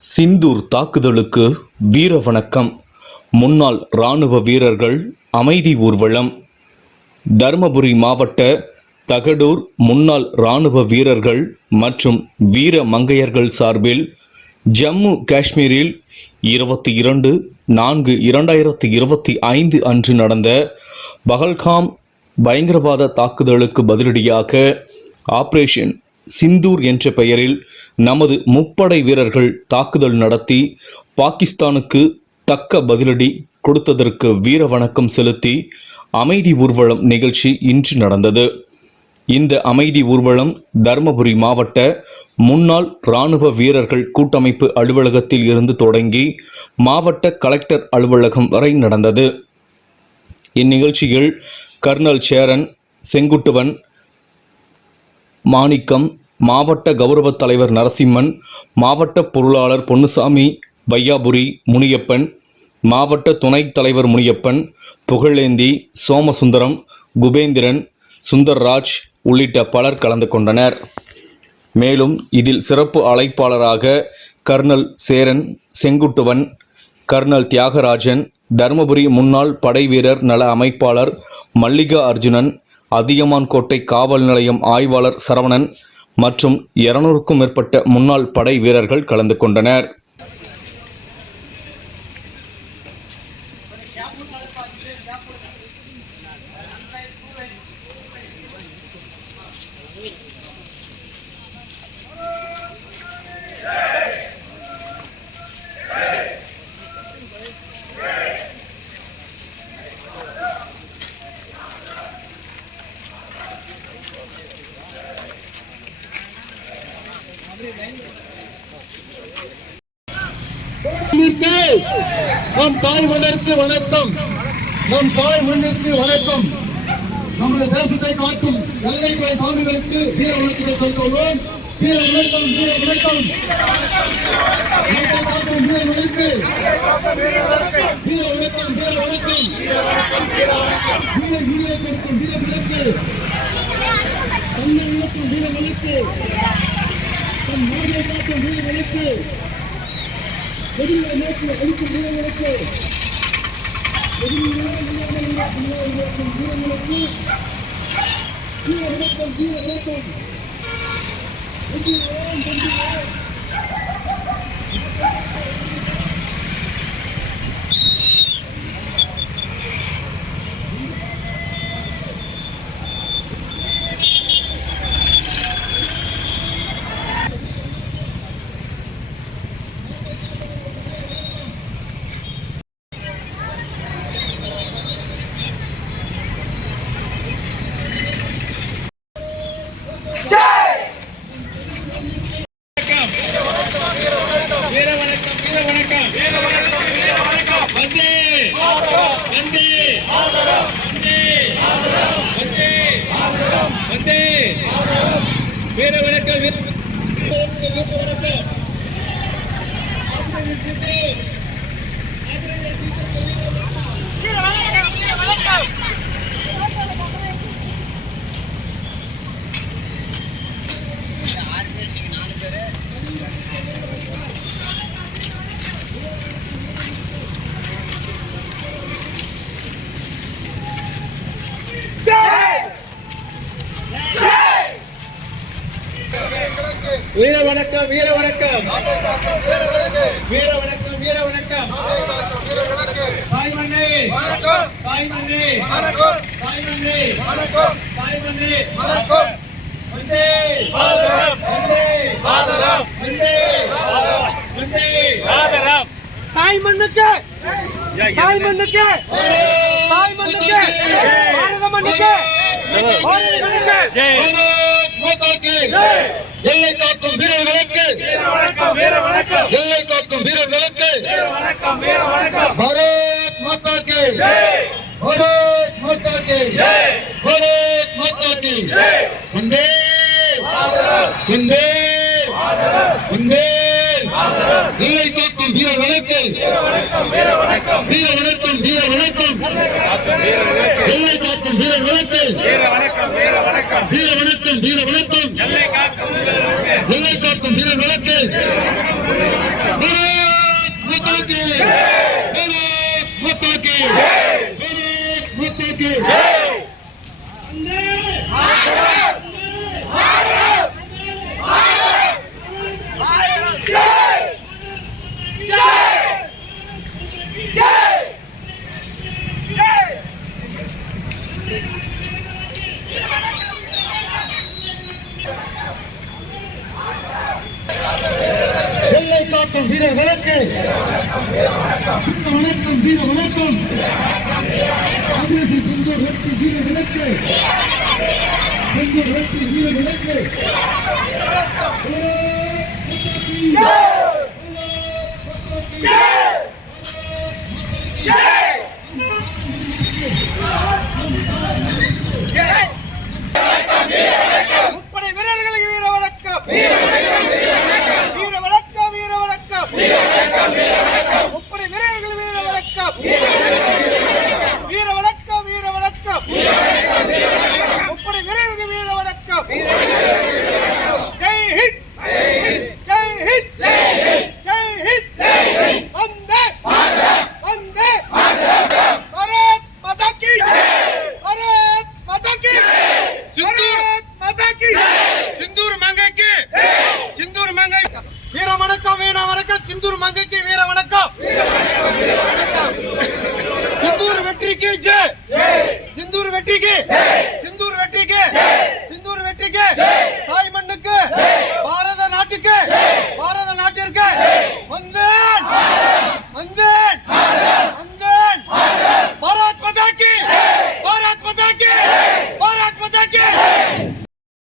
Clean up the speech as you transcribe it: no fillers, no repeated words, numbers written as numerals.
சிந்தூர் தாக்குதலுக்கு வீர வணக்கம். முன்னாள் இராணுவ வீரர்கள் அமைதி ஊர்வலம். தருமபுரி மாவட்ட தகடூர் முன்னாள் இராணுவ வீரர்கள் மற்றும் வீர மங்கையர்கள் சார்பில் ஜம்மு காஷ்மீரில் 22/4/2025 அன்று நடந்த பஹல்காம் பயங்கரவாத தாக்குதலுக்கு பதிலடியாக ஆபரேஷன் சிந்தூர் என்ற பெயரில் நமது முப்படை வீரர்கள் தாக்குதல் நடத்தி பாகிஸ்தானுக்கு தக்க பதிலடி கொடுத்ததற்கு வீர வணக்கம் செலுத்தி அமைதி ஊர்வலம் நிகழ்ச்சி இன்று நடந்தது. இந்த அமைதி ஊர்வலம் தருமபுரி மாவட்ட முன்னாள் இராணுவ வீரர்கள் கூட்டமைப்பு அலுவலகத்தில் இருந்து தொடங்கி மாவட்ட கலெக்டர் அலுவலகம் வரை நடந்தது. இந்நிகழ்ச்சியில் கர்னல் சேரன், செங்குட்டுவன், மாணிக்கம், மாவட்ட கௌரவ தலைவர் நரசிம்மன், மாவட்ட பொருளாளர் பொன்னுசாமி, வையாபுரி முனியப்பன், மாவட்ட துணைத் தலைவர் முனியப்பன், புகழேந்தி, சோமசுந்தரம், குபேந்திரன், சுந்தர்ராஜ் உள்ளிட்ட பலர் கலந்து கொண்டனர். மேலும் இதில் சிறப்பு அழைப்பாளராக கர்னல் சேரன், செங்குட்டுவன், கர்னல் தியாகராஜன், தருமபுரி முன்னாள் படை வீரர் நல அமைப்பாளர் மல்லிகா அர்ஜுனன், அதியமான் கோட்டை காவல் நிலையம் ஆய்வாளர் சரவணன் மற்றும் 200க்கும் மேற்பட்ட முன்னாள் படை வீரர்கள் கலந்து கொண்டனர். நம் தாய் மண்ணிற்கு வணக்கம், நம் தாய் மண்ணிற்கு வணக்கம். நமது தேசத்தை காக்கும் எல்லைக்குறை சாமிகளுக்கு வீர வணக்கத்தை சொல்லுவோம். வீர வணக்கம், வீர வணக்கம், வீர வணக்கு, வீர வணக்கம், வீர வணக்கம், வீர வீர கொடுக்கும் வீர விளக்கு, தன்னை இழக்கும் வீர வழக்கு, தன் நாடை காக்கும் வீர வழக்கு, எதிரியை நோக்கி அளிக்கும் வீரர்களுக்கு, எதிரியை வீரர்களுக்கும் வீரர்களுக்கு வீர வணக்கம், வீர வணக்கம். வீர வணக்கம், வீர வணக்கம், வீர வணக்கம், வீர வணக்கம். தாய் மண்ணே வணக்கம், தாய் மண்ணே வணக்கம், தாய் மண்ணே வணக்கம், தாய் மண்ணே வணக்கம். வந்தே மாதரம், வந்தே மாதரம், வந்தே மாதரம், வந்தே மாதரம். தாய் மண்ணுக்கு, தாய் மண்ணுக்கு, தாய் மண்ணுக்கு, பாரத மண்ணுக்கு, பாரத மண்ணுக்கு ஜெய். எல்லை காக்கும் வீரர்களுக்கு வீர வணக்கம், எல்லை காக்கும் வீரர்களுக்கு வீர வணக்கம், வீர வணக்கம். பாரத் மாதா கி ஜெய், பாரத் மாதா கி ஜெய், பாரத் மாதா கி ஜெய். வந்தே மாதரம், வந்தே மாதரம், வந்தே எல்லை காக்கும் வீர வணக்கு வீர வணக்கம் வீர வணக்கம் வீர வணக்கம் எல்லை காக்கும் வீர வணக்கு வீர வணக்கம் வீர வணக்கம் வீர வணக்கம் வீர வணக்கம் எல்லை காக்கும் வீர வணக்கம் எல்லை காக்கும் வீர வணக்கு முத்தாக்கி முத்தாக்கி முத்தாக்கி எல்லை காக்கும் வீர வணக்கு வணக்கம் வீர வணக்கம் காங்கிரஸ் செஞ்சோர் வெற்றி வீர விளக்கு செஞ்சோர் வெற்றி வீர விளக்கு முப்படை வீரர்களுக்கு வீர வணக்கம் வீர வணக்கம் வீர வணக்கம் முப்படை வீரர்களுக்கு வீர வணக்கம்